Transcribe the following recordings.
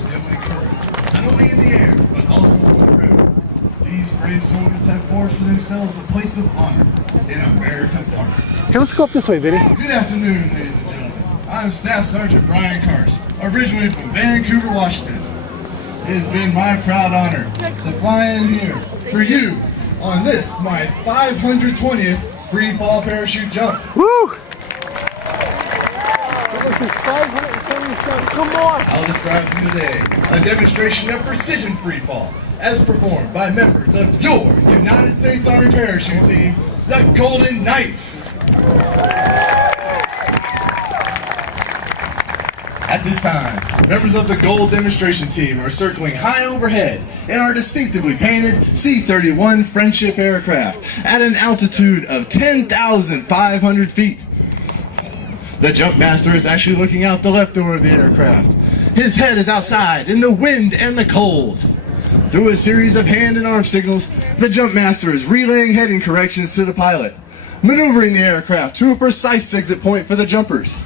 soldiers demonstrate courage, not only in the air, but also on the ground. These brave soldiers have forged for themselves a place of honor in America's hearts. Hey, let's go up this way, Vinny. Good afternoon, ladies and gentlemen. I'm Staff Sergeant Brian Karst, originally from Vancouver, Washington. It has been my proud honor to fly in here for you on this, my 520th free fall parachute jump. Woo! This is 520 jump. Come on! I'll describe to you today a demonstration of precision free fall as performed by members of your United States Army parachute team, the Golden Knights. At this time, members of the Gold demonstration team are circling high overhead in our distinctively painted C-31 Friendship aircraft at an altitude of 10,500 feet. The jump master is actually looking out the left door of the aircraft. His head is outside in the wind and the cold. Through a series of hand and arm signals, the jump master is relaying heading corrections to the pilot, maneuvering the aircraft to a precise exit point for the jumpers.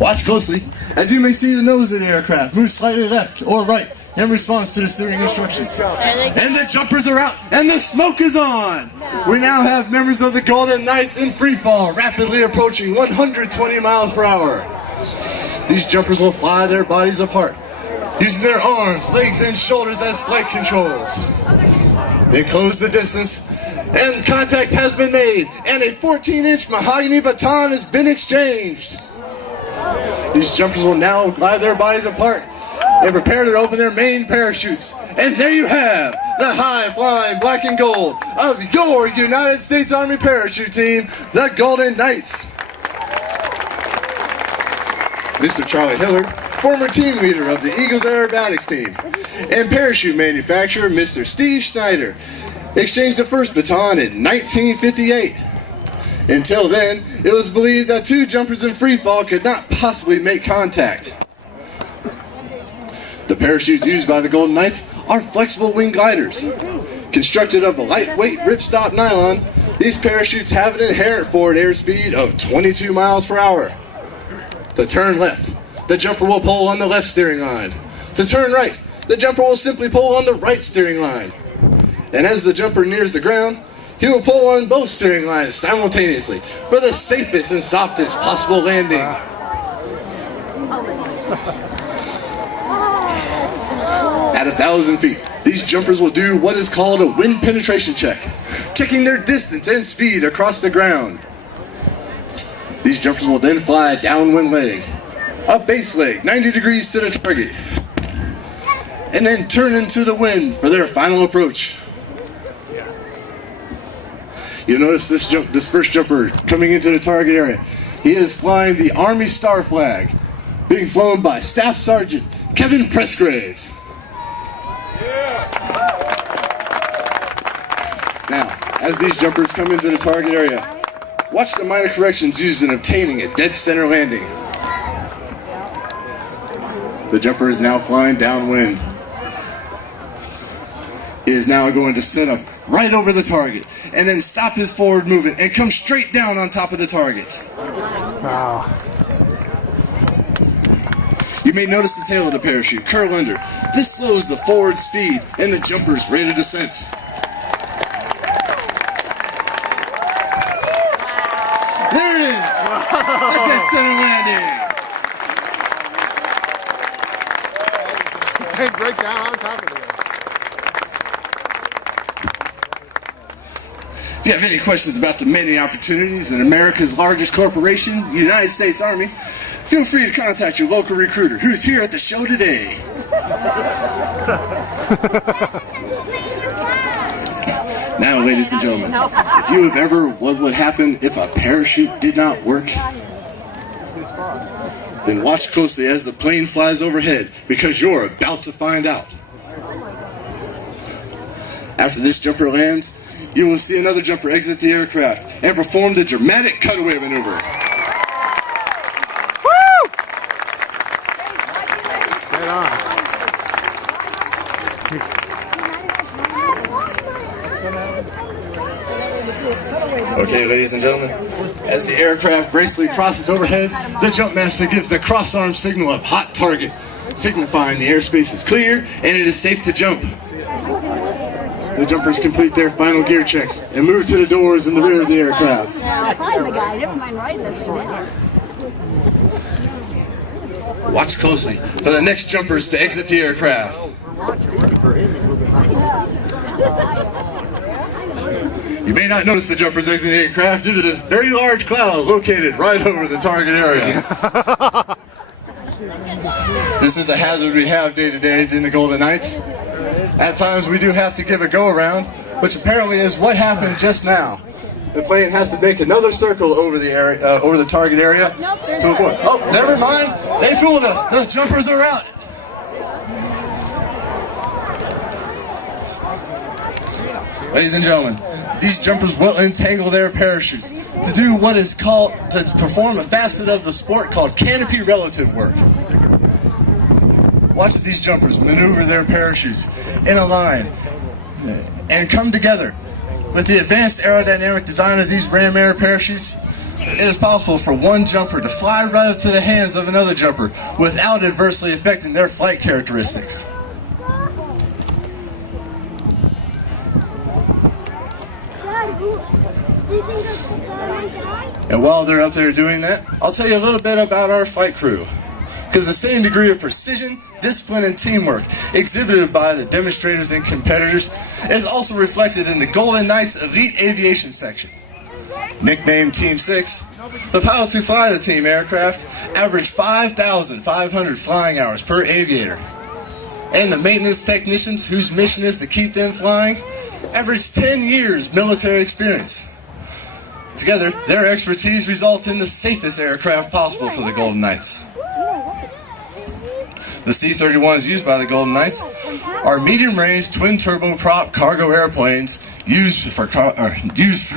Watch closely, as you may see the nose of the aircraft move slightly left or right in response to the steering instructions. And the jumpers are out, and the smoke is on! We now have members of the Golden Knights in free fall, rapidly approaching 120 miles per hour. These jumpers will fly their bodies apart, using their arms, legs, and shoulders as flight controls. They close the distance, and contact has been made, and a 14-inch mahogany baton has been exchanged. These jumpers will now glide their bodies apart and prepare to open their main parachutes. And there you have the high-flying black and gold of your United States Army parachute team, the Golden Knights. Mr. Charlie Hillard, former team leader of the Eagles aerobatics team, and parachute manufacturer Mr. Steve Schneider, exchanged the first baton in 1958. Until then, it was believed that two jumpers in free fall could not possibly make contact. The parachutes used by the Golden Knights are flexible wing gliders. Constructed of a lightweight ripstop nylon, these parachutes have an inherent forward airspeed of 22 miles per hour. To turn left, the jumper will pull on the left steering line. To turn right, the jumper will simply pull on the right steering line. And as the jumper nears the ground, he will pull on both steering lines simultaneously for the safest and softest possible landing. At 1,000 feet, these jumpers will do what is called a wind penetration check, checking their distance and speed across the ground. These jumpers will then fly a downwind leg, a base leg 90 degrees to the target, and then turn into the wind for their final approach. You'll notice this first jumper coming into the target area. He is flying the Army Star Flag, being flown by Staff Sergeant Kevin Pressgraves. Now, as these jumpers come into the target area, watch the minor corrections used in obtaining a dead center landing. The jumper is now flying downwind. He is now going to set up right over the target and then stop his forward movement and come straight down on top of the target. Wow. You may notice the tail of the parachute curl under. This slows the forward speed and the jumper's rate of descent. There it is! A dead center landing! Hey, break down on top of it. If you have any questions about the many opportunities in America's largest corporation, the United States Army, feel free to contact your local recruiter who's here at the show today. Now, ladies and gentlemen, if you have ever what would happen if a parachute did not work, then watch closely as the plane flies overhead, because you're about to find out. After this jumper lands, you will see another jumper exit the aircraft and perform the dramatic cutaway maneuver. Woo! Right on. Okay, ladies and gentlemen, as the aircraft gracefully crosses overhead, the jump master gives the cross-arm signal of hot target signifying the airspace is clear and it is safe to jump. The jumpers complete their final gear checks and move to the doors in the rear of the aircraft. Find the guy. Never mind riding this shit. Watch closely for the next jumpers to exit the aircraft. You may not notice the jumpers exiting the aircraft due to this very large cloud located right over the target area. This is a hazard we have day to day in the Golden Knights. At times we do have to give a go around, which apparently is what happened just now. The plane has to make another circle over the area, over the target area. So oh, never mind. They fooled us. The jumpers are out. Ladies and gentlemen, these jumpers will entangle their parachutes to do what is called, to perform a facet of the sport called canopy relative work. Watch as these jumpers maneuver their parachutes in a line and come together. With the advanced aerodynamic design of these ram air parachutes, it is possible for one jumper to fly right up to the hands of another jumper without adversely affecting their flight characteristics. And while they're up there doing that, I'll tell you a little bit about our flight crew. Because the same degree of precision, discipline, and teamwork exhibited by the demonstrators and competitors is also reflected in the Golden Knights Elite Aviation Section. Nicknamed Team 6, the pilots who fly the team aircraft average 5,500 flying hours per aviator. And the maintenance technicians whose mission is to keep them flying average 10 years military experience. Together, their expertise results in the safest aircraft possible for the Golden Knights. The C-31s used by the Golden Knights are medium-range twin-turboprop cargo airplanes used for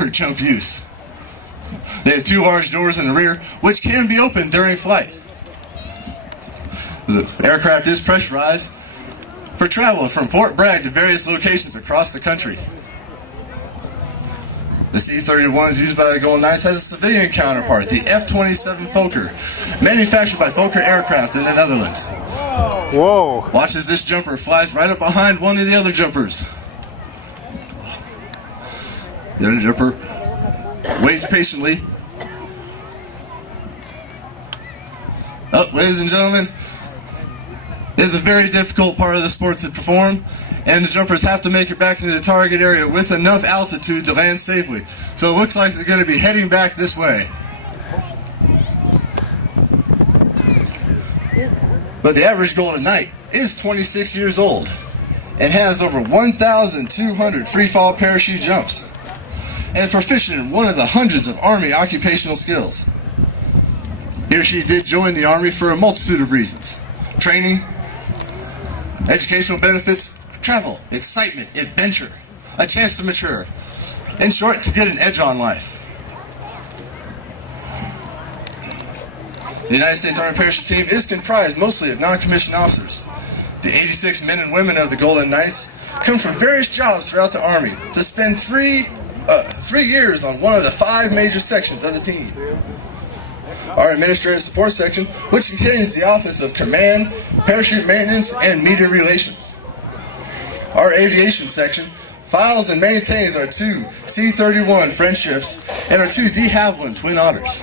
jump use. They have two large doors in the rear, which can be opened during flight. The aircraft is pressurized for travel from Fort Bragg to various locations across the country. The C-31s used by the Golden Knights has a civilian counterpart, the F-27 Fokker, manufactured by Fokker Aircraft in the Netherlands. Whoa! Watch as this jumper flies right up behind one of the other jumpers. The other jumper waits patiently. Oh, ladies and gentlemen, it is a very difficult part of the sport to perform, and the jumpers have to make it back into the target area with enough altitude to land safely. So it looks like they're going to be heading back this way. But the average Golden Knight is 26 years old and has over 1,200 free-fall parachute jumps and is proficient in one of the hundreds of Army occupational skills. He or she did join the Army for a multitude of reasons: training, educational benefits, travel, excitement, adventure, a chance to mature. In short, to get an edge on life. The United States Army Parachute Team is comprised mostly of non-commissioned officers. The 86 men and women of the Golden Knights come from various jobs throughout the Army to spend three years on one of the 5 major sections of the team. Our administrative support section, which contains the Office of Command, Parachute Maintenance, and Media Relations. Our aviation section files and maintains our 2 C-31 Friendships and our 2 de Havilland Twin Otters.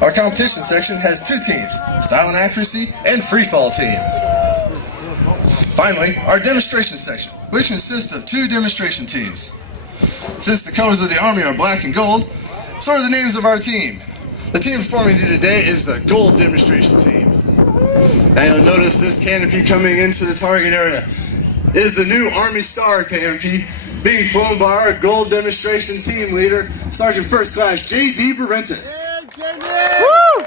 Our competition section has 2 teams, Style and Accuracy and Free Fall Team. Finally, our demonstration section, which consists of 2 demonstration teams. Since the colors of the Army are black and gold, so are the names of our team. The team performing today is the Gold Demonstration Team. Now you'll notice this canopy coming into the target area is the new Army Star canopy being flown by our Gold Demonstration Team leader, Sergeant First Class J.D. Barentis. Woo!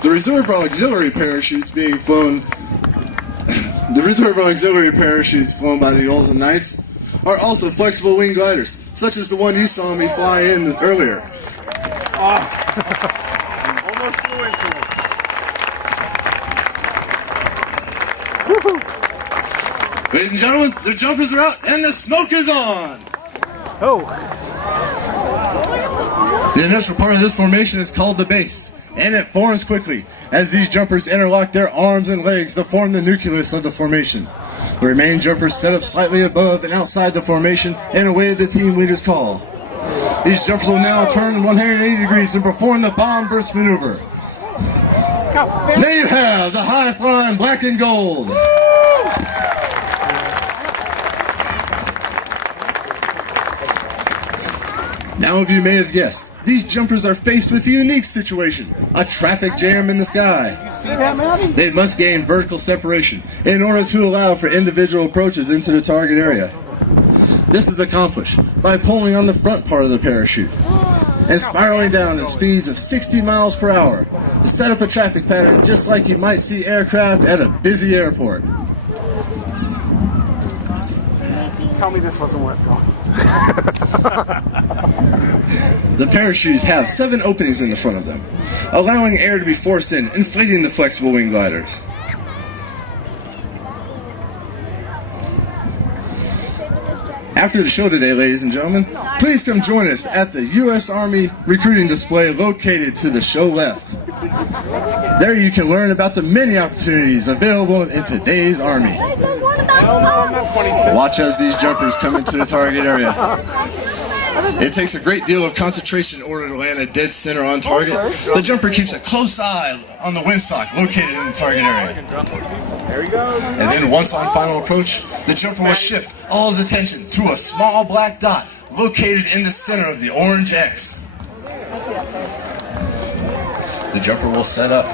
The Reserve Auxiliary parachutes being flown The Reserve Auxiliary parachutes flown by the Golden Knights are also flexible wing gliders, such as the one you saw me fly in earlier. Almost flew into it. Ladies and gentlemen, the jumpers are out and the smoke is on! Oh. The initial part of this formation is called the base, and it forms quickly as these jumpers interlock their arms and legs to form the nucleus of the formation. The remaining jumpers set up slightly above and outside the formation in a way the team leaders call. These jumpers will now turn 180 degrees and perform the bomb burst maneuver. There you have the high-flying black and gold. Now, if you may have guessed, these jumpers are faced with a unique situation, a traffic jam in the sky. They must gain vertical separation in order to allow for individual approaches into the target area. This is accomplished by pulling on the front part of the parachute and spiraling down at speeds of 60 miles per hour to set up a traffic pattern just like you might see aircraft at a busy airport. Tell me this wasn't worth going. The parachutes have 7 openings in the front of them, allowing air to be forced in, inflating the flexible wing gliders. After the show today, ladies and gentlemen, please come join us at the U.S. Army recruiting display located to the show left. There you can learn about the many opportunities available in today's Army. Watch as these jumpers come into the target area. It takes a great deal of concentration in order to land a dead center on target. The jumper keeps a close eye on the windsock located in the target area. There he goes. And then once on final approach, the jumper will shift all his attention to a small black dot located in the center of the orange X. The jumper will set up.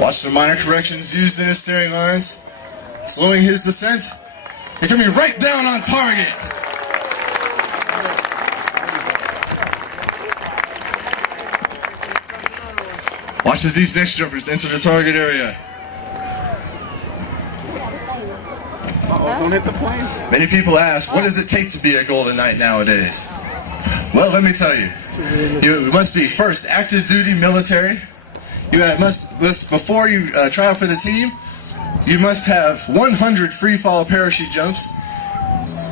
Watch the minor corrections used in his steering lines, slowing his descent. It can be right down on target. Watch as these next jumpers enter the target area. Uh-oh, don't hit the plane. Many people ask, what does it take to be a Golden Knight nowadays? Well, let me tell you. You must be first active duty military. You must before you try out for the team, you must have 100 free fall parachute jumps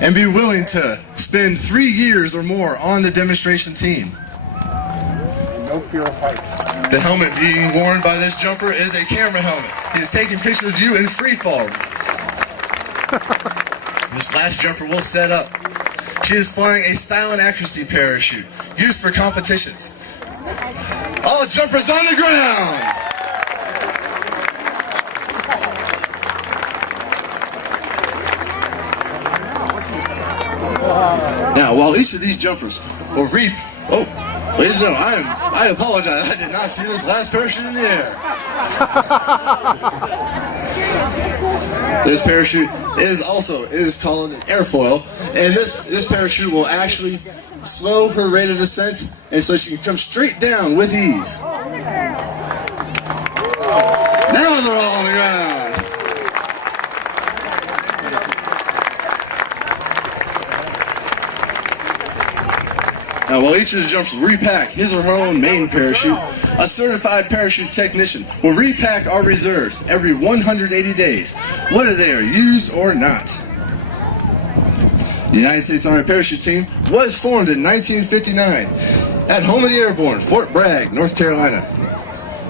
and be willing to spend 3 years or more on the demonstration team. No fear of heights. The helmet being worn by this jumper is a camera helmet. He is taking pictures of you in free fall. This last jumper will set up. She is flying a style and accuracy parachute used for competitions. All jumpers on the ground! Now, while each of these jumpers will reap... Oh, ladies and gentlemen, I apologize. I did not see this last parachute in the air. This parachute is called an airfoil, and this parachute will actually slow her rate of descent, and so she can come straight down with ease. Now they're all on the ground. Now, while each of the jumpers will repack his or her own main parachute, a certified parachute technician will repack our reserves every 180 days, whether they are used or not. The United States Army Parachute Team was formed in 1959 at home of the Airborne, Fort Bragg, North Carolina.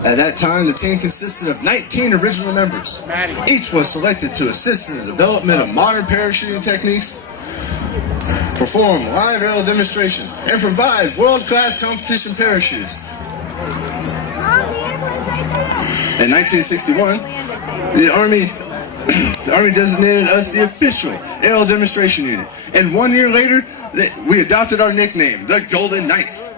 At that time, the team consisted of 19 original members. Each was selected to assist in the development of modern parachuting techniques, perform live aerial demonstrations, and provide world-class competition parachutes. In 1961, the Army designated us the official aerial demonstration unit, and 1 year later, we adopted our nickname, the Golden Knights.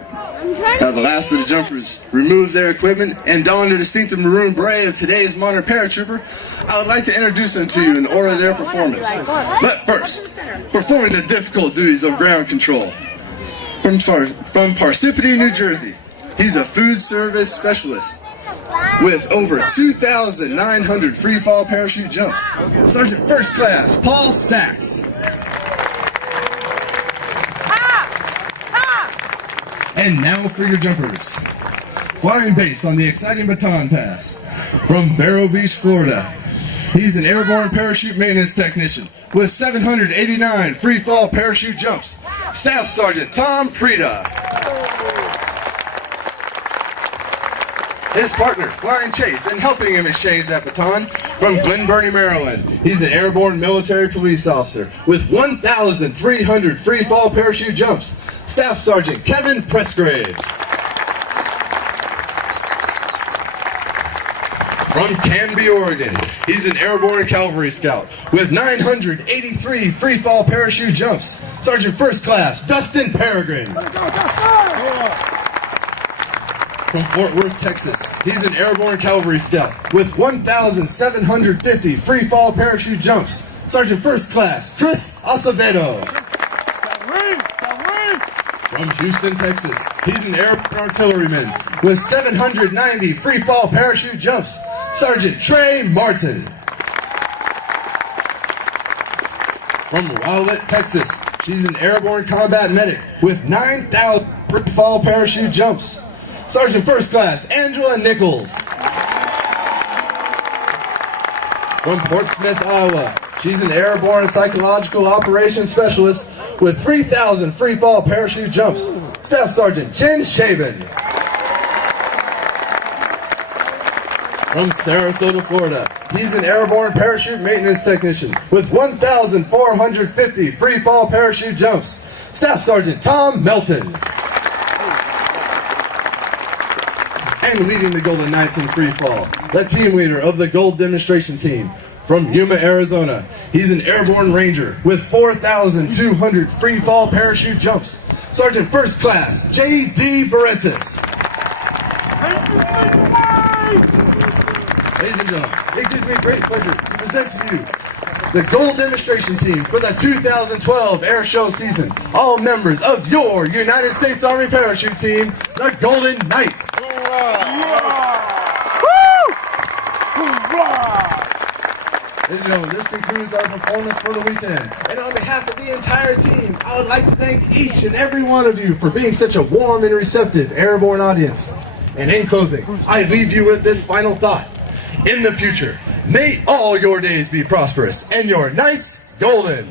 Now, the last of the jumpers removed their equipment and donned the distinctive maroon beret of today's modern paratrooper. I would like to introduce them to you in order of their performance. But first, performing the difficult duties of ground control. From Parsippany, New Jersey, he's a food service specialist with over 2,900 free fall parachute jumps. Sergeant First Class Paul Sachs. And now for your jumpers. Flying base on the exciting baton pass. From Vero Beach, Florida, he's an airborne parachute maintenance technician with 789 free fall parachute jumps, Staff Sergeant Tom Prida. His partner, flying chase and helping him exchange that baton, from Glen Burnie, Maryland. He's an airborne military police officer with 1,300 free fall parachute jumps, Staff Sergeant Kevin Pressgraves. From Canby, Oregon, he's an airborne cavalry scout with 983 free fall parachute jumps, Sergeant First Class Dustin Peregrine. From Fort Worth, Texas, he's an airborne cavalry scout with 1,750 free fall parachute jumps, Sergeant First Class Chris Acevedo. From Houston, Texas, he's an airborne artilleryman with 790 free fall parachute jumps, Sergeant Trey Martin. From Rowlett, Texas, she's an airborne combat medic with 9,000 free fall parachute jumps, Sergeant First Class Angela Nichols. From Portsmouth, Iowa, she's an airborne psychological operations specialist with 3,000 free fall parachute jumps, Staff Sergeant Jen Shaben. From Sarasota, Florida, he's an airborne parachute maintenance technician with 1,450 free fall parachute jumps, Staff Sergeant Tom Melton. And leading the Golden Knights in free fall, the team leader of the Gold Demonstration Team, from Yuma, Arizona, he's an airborne ranger with 4,200 free fall parachute jumps, Sergeant First Class J.D. Barentis. Ladies and gentlemen, it gives me great pleasure to present to you the Gold Demonstration Team for the 2012 Air Show season. All members of your United States Army Parachute Team, the Golden Knights. Ladies and gentlemen, this concludes our performance for the weekend. And on behalf of the entire team, I would like to thank each and every one of you for being such a warm and receptive airborne audience. And in closing, I leave you with this final thought. In the future, may all your days be prosperous and your nights golden.